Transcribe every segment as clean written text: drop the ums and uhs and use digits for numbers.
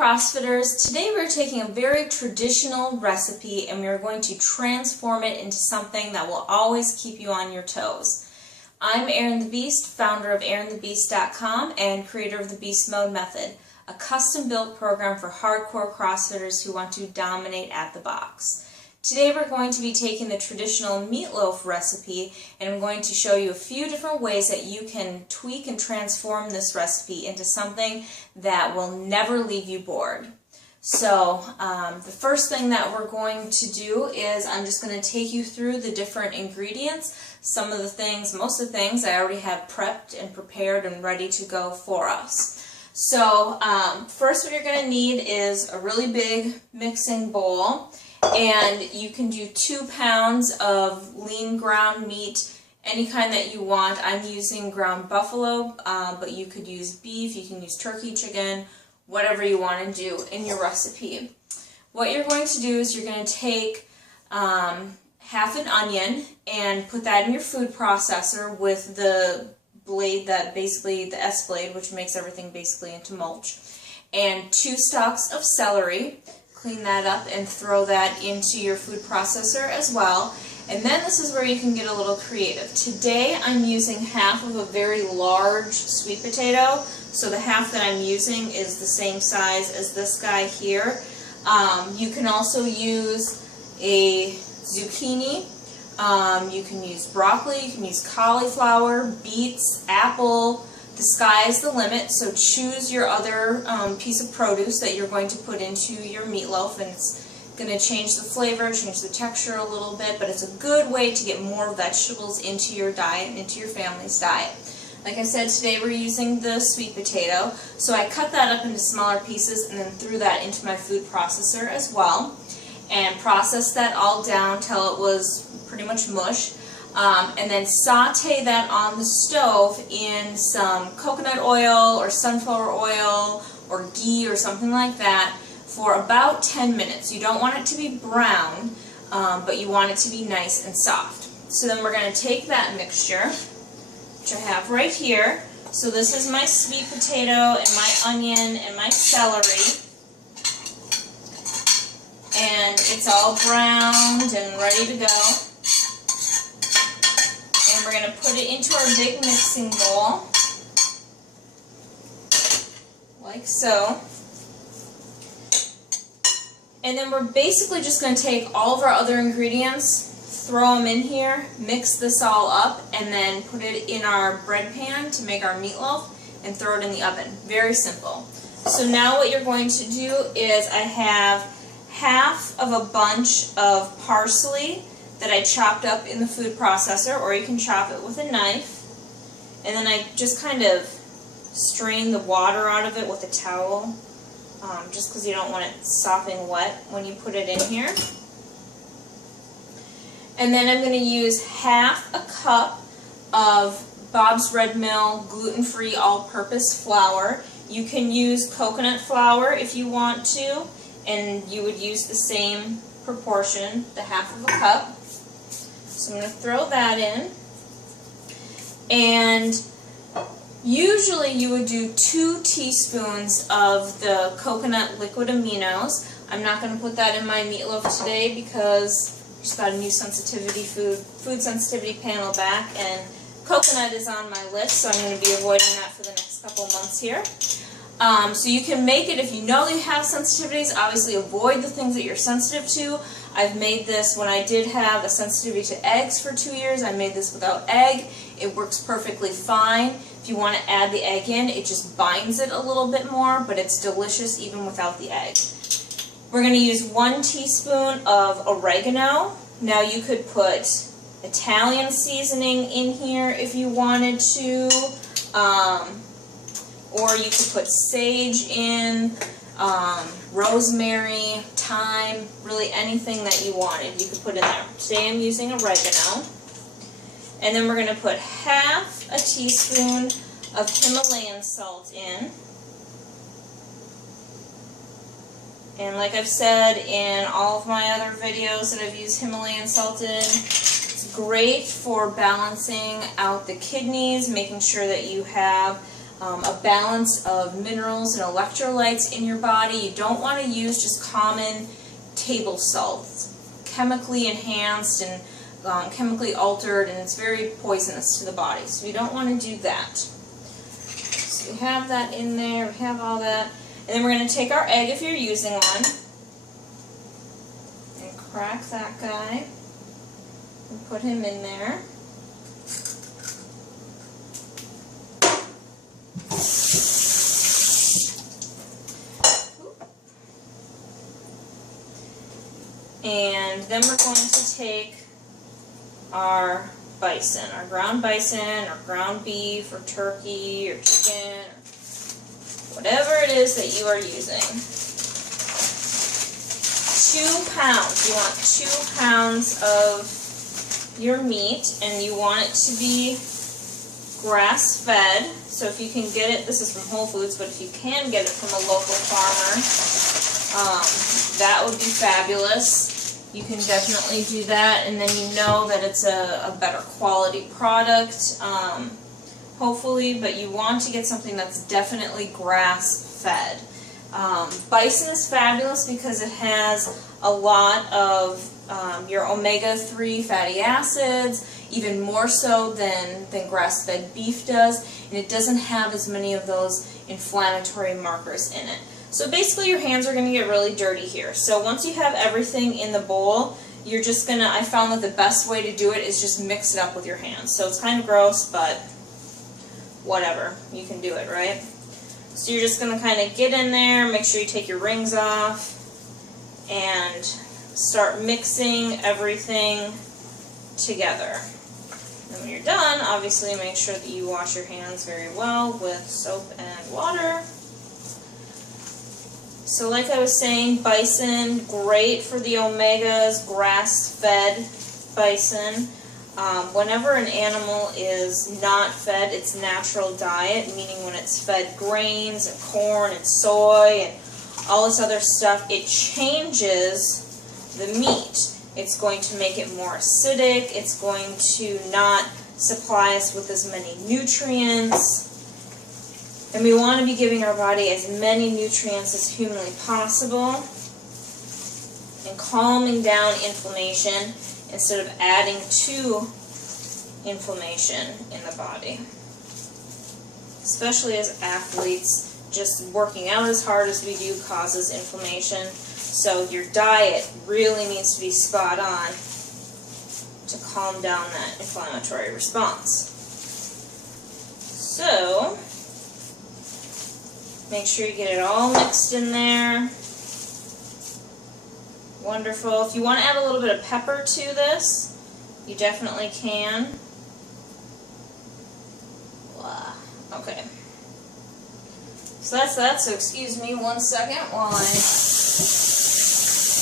CrossFitters, today we're taking a very traditional recipe and we're going to transform it into something that will always keep you on your toes. I'm ErinTheBeast, founder of ErinTheBeast.com and creator of the Beast Mode Method, a custom-built program for hardcore CrossFitters who want to dominate at the box. Today we're going to be taking the traditional meatloaf recipe and I'm going to show you a few different ways that you can tweak and transform this recipe into something that will never leave you bored. So the first thing that we're going to do is I'm just going to take you through the different ingredients. Some of the things, most of the things I already have prepped and prepared and ready to go for us. So first what you're going to need is a really big mixing bowl. And you can do 2 pounds of lean ground meat, any kind that you want. I'm using ground buffalo, but you could use beef, you can use turkey, chicken, whatever you want to do in your recipe. What you're going to do is you're going to take half an onion and put that in your food processor with the blade that basically, the S blade, which makes everything basically into mulch, and 2 stalks of celery. Clean that up and throw that into your food processor as well. And then this is where you can get a little creative. Today I'm using half of a very large sweet potato. So the half that I'm using is the same size as this guy here. You can also use a zucchini. You can use broccoli, you can use cauliflower, beets, apple. The sky is the limit, so choose your other piece of produce that you're going to put into your meatloaf, and it's going to change the flavor, change the texture a little bit, but it's a good way to get more vegetables into your diet and into your family's diet. Like I said, today we're using the sweet potato, so I cut that up into smaller pieces and then threw that into my food processor as well, and processed that all down till it was pretty much mush. And then saute that on the stove in some coconut oil or sunflower oil or ghee or something like that for about 10 minutes. You don't want it to be brown, but you want it to be nice and soft. So then we're going to take that mixture, which I have right here. So this is my sweet potato and my onion and my celery. And it's all browned and ready to go. And we're going to put it into our big mixing bowl, like so. And then we're basically just going to take all of our other ingredients, throw them in here, mix this all up, and then put it in our bread pan to make our meatloaf and throw it in the oven. Very simple. So now what you're going to do is I have half of a bunch of parsley that I chopped up in the food processor, or you can chop it with a knife. And then I just kind of strain the water out of it with a towel, just because you don't want it sopping wet when you put it in here. And then I'm going to use half a cup of Bob's Red Mill gluten-free all-purpose flour. You can use coconut flour if you want to, and you would use the same proportion, the half of a cup. So I'm going to throw that in, and usually you would do 2 teaspoons of the coconut liquid aminos. I'm not going to put that in my meatloaf today because I just got a new sensitivity food sensitivity panel back, and coconut is on my list, so I'm going to be avoiding that for the next couple months here. So you can make it if you know you have sensitivities. Obviously avoid the things that you're sensitive to. I've made this when I did have a sensitivity to eggs for 2 years. I made this without egg. It works perfectly fine. If you want to add the egg in, it just binds it a little bit more, but it's delicious even without the egg. We're going to use 1 teaspoon of oregano. Now you could put Italian seasoning in here if you wanted to. Or you could put sage in, rosemary, thyme, really anything that you wanted you could put in there. Today I'm using oregano. And then we're going to put half a teaspoon of Himalayan salt in. And like I've said in all of my other videos that I've used Himalayan salt in, it's great for balancing out the kidneys, making sure that you have a balance of minerals and electrolytes in your body. You don't want to use just common table salts, chemically enhanced and chemically altered, and it's very poisonous to the body. So you don't want to do that. So we have that in there, we have all that. And then we're going to take our egg, if you're using one, and crack that guy and put him in there. And then we're going to take our bison, our ground bison, or ground beef, or turkey, or chicken, or whatever it is that you are using. 2 pounds. You want 2 pounds of your meat, and you want it to be grass-fed. So if you can get it, this is from Whole Foods, but if you can get it from a local farmer, that would be fabulous. You can definitely do that, and then you know that it's a better quality product, hopefully, but you want to get something that's definitely grass-fed. Bison is fabulous because it has a lot of your omega-3 fatty acids, even more so than grass-fed beef does, and it doesn't have as many of those inflammatory markers in it. So basically your hands are going to get really dirty here. So once you have everything in the bowl, you're just going to, I found that the best way to do it is just mix it up with your hands. So it's kind of gross, but whatever, you can do it, right? So you're just going to kind of get in there, make sure you take your rings off, and start mixing everything together. And when you're done, obviously make sure that you wash your hands very well with soap and water. So like I was saying, bison, great for the omegas, grass-fed bison. Whenever an animal is not fed its natural diet, meaning when it's fed grains and corn and soy and all this other stuff, it changes the meat. It's going to make it more acidic, it's going to not supply us with as many nutrients. And we want to be giving our body as many nutrients as humanly possible and calming down inflammation instead of adding to inflammation in the body. Especially as athletes, just working out as hard as we do causes inflammation. So your diet really needs to be spot on to calm down that inflammatory response. So make sure you get it all mixed in there. Wonderful. If you want to add a little bit of pepper to this, you definitely can. Blah. Okay. So that's that. So excuse me 1 second while I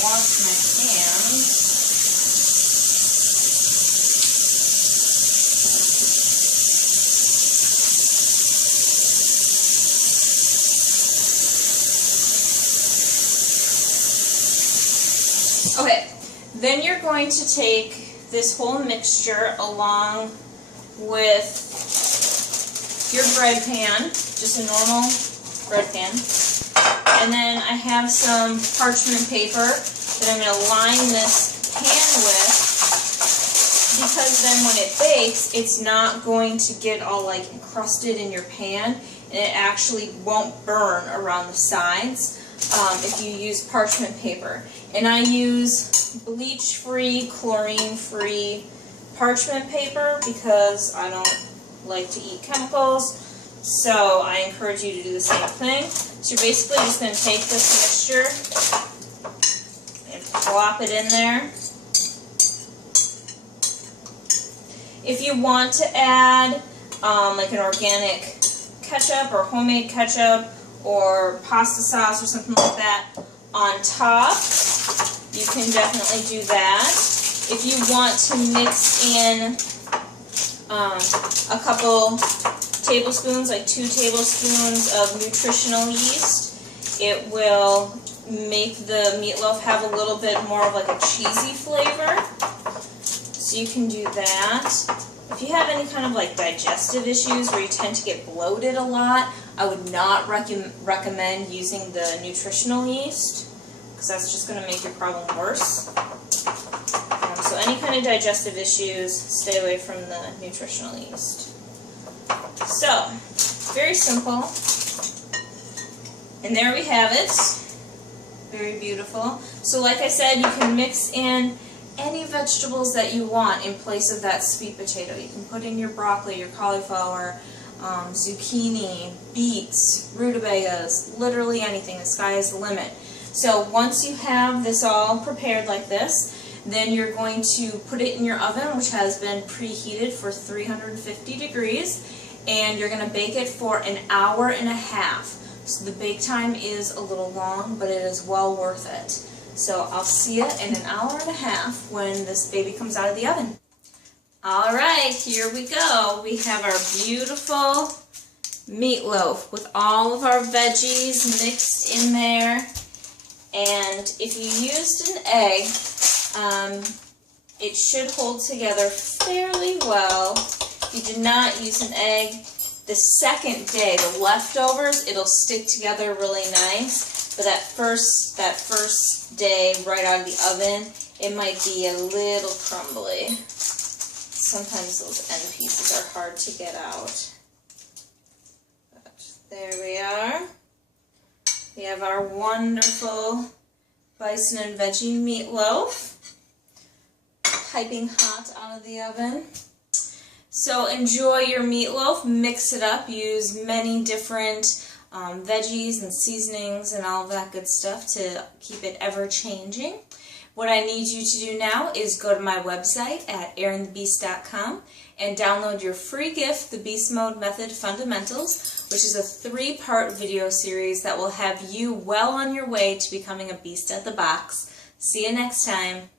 wash my hands. Okay, then you're going to take this whole mixture along with your bread pan, just a normal bread pan, and then I have some parchment paper that I'm going to line this pan with, because then when it bakes, it's not going to get all like encrusted in your pan, and it actually won't burn around the sides if you use parchment paper. And I use bleach-free, chlorine-free parchment paper because I don't like to eat chemicals, so I encourage you to do the same thing. So you're basically just going to take this mixture and plop it in there. If you want to add like an organic ketchup or homemade ketchup or pasta sauce or something like that on top, you can definitely do that. If you want to mix in a couple tablespoons, like 2 tablespoons of nutritional yeast, it will make the meatloaf have a little bit more of like a cheesy flavor. So you can do that. If you have any kind of like digestive issues where you tend to get bloated a lot, I would not recommend using the nutritional yeast, because that's just going to make your problem worse. So any kind of digestive issues, stay away from the nutritional yeast. So, very simple. And there we have it. Very beautiful. So like I said, you can mix in any vegetables that you want in place of that sweet potato. You can put in your broccoli, your cauliflower, zucchini, beets, rutabagas, literally anything. The sky is the limit. So once you have this all prepared like this, then you're going to put it in your oven, which has been preheated for 350 degrees, and you're going to bake it for an hour and a half. So the bake time is a little long, but it is well worth it. So I'll see you in an hour and a half when this baby comes out of the oven. Alright, here we go. We have our beautiful meatloaf with all of our veggies mixed in there. And if you used an egg, it should hold together fairly well. If you did not use an egg, the second day, the leftovers, it'll stick together really nice. But that first day, right out of the oven, it might be a little crumbly. Sometimes those end pieces are hard to get out. But there we are. We have our wonderful bison and veggie meatloaf, piping hot out of the oven. So enjoy your meatloaf, mix it up, use many different veggies and seasonings and all of that good stuff to keep it ever changing. What I need you to do now is go to my website at ErinTheBeast.com and download your free gift, The Beast Mode Method Fundamentals, which is a 3-part video series that will have you well on your way to becoming a beast at the box. See you next time.